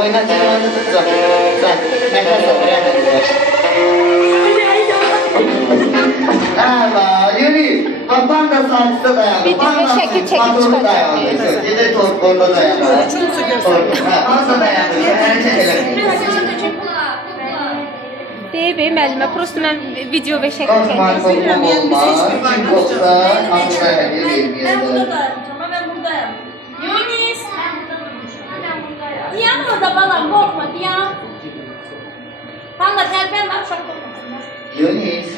Oynatın oynatın. Sen nefes al. Evet, yürü. Panda sancıda dayandı. Video şekil çekip Panda dayandı. çıkacak. Yine torporda dayandı. Panda dayandı. Feneri çekelim. Deyib, müəllimə, prosto mən video və şəkil Osman çəkdim. korkmam olmaz. Kim korksa aslında hediye Ben vermeyelim. buradayım. Tamam ben buradayım. Yunis. Diyan orada balam korkma Diyan. Panda terpen var çok korkmasınlar. Yunis.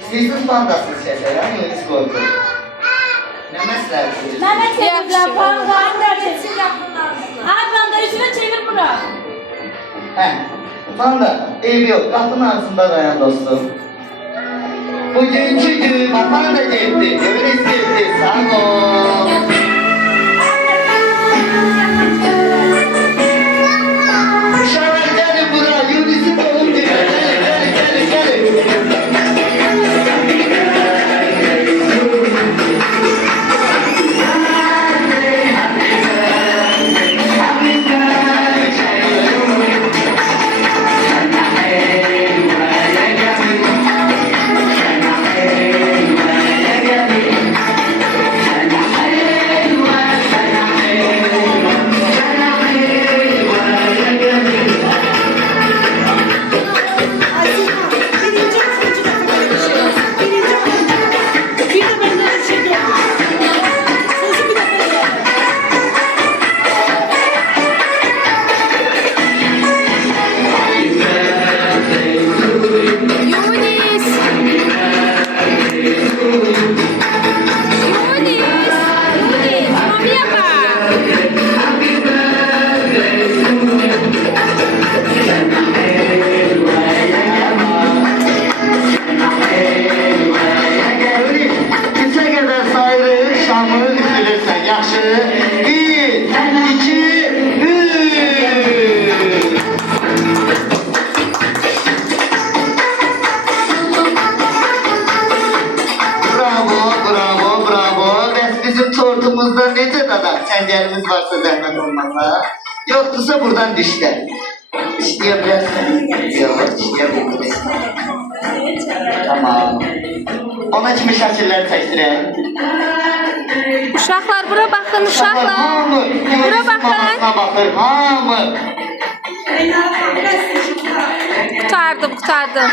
İstiyorsunuz pandasız şeyler. Yunis korkun. Ne mesleğiniz? Mehmet Yaxşı, çevirler panda. olur. Panda çevirsin yaptılar. Ay panda üstüne çevir bura. He. Panda, ev yok. Kapının ağzında dayan dostum. Bugünkü gün panda gitti. Yunis gitti. Sağ ol. Uşaklar gelin buraya. Yunis'in doğum günü. Gelin. Yunis! Yunis, mamiyə bax! Üçe kadar sayılır, şamı üfürürsen yaxşı. Bir, iki, üç. Bravo. Bəs bizim tortumuzda necə dadaq? Çəngəlimiz varsa zəhmət olmasa. Yoxdursa buradan dişlə. Dişləyə bilərsən. Yox, dişləyə bilmirsən. Tamam. Ona kimi şəkillər çəkdirək. Uşaqlar, bura baxın, uşaqlar! Hamı, Bura baxın! mamasına baxır, hamı. Qurtardım.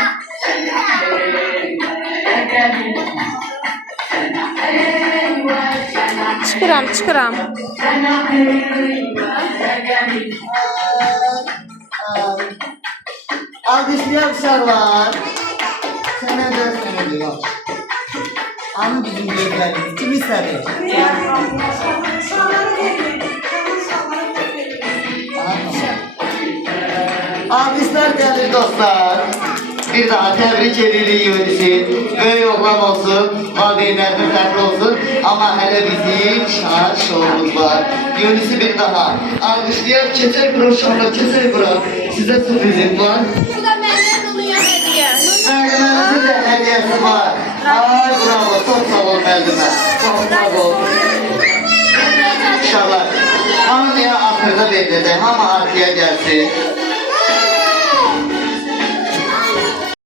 Çıxıram. Alkışlayan uşaqlar. Sənə də yox. Anı bizim gözlərimiz. Kim istədi? Alkışlar gəlir dostlar. Bir daha təbrik edirik Yunis'i. Böyük oğlan olsun, valideynlərinin fərqli olsun. Ama hələ bizim şahar şovumuz var. Yunis'i bir daha alkışlayan keçək bura uşaqlar, keçək bura. Sizə sürprizim var. Bu da məndən oluyor hediyə. Müəllimimizin də hədiyəsi var. Ay bravo, çok sağ ol müəllimə. Çok sağ ol. İnşallah hamıya axırda veriləcək, hamı arkaya gəlsin.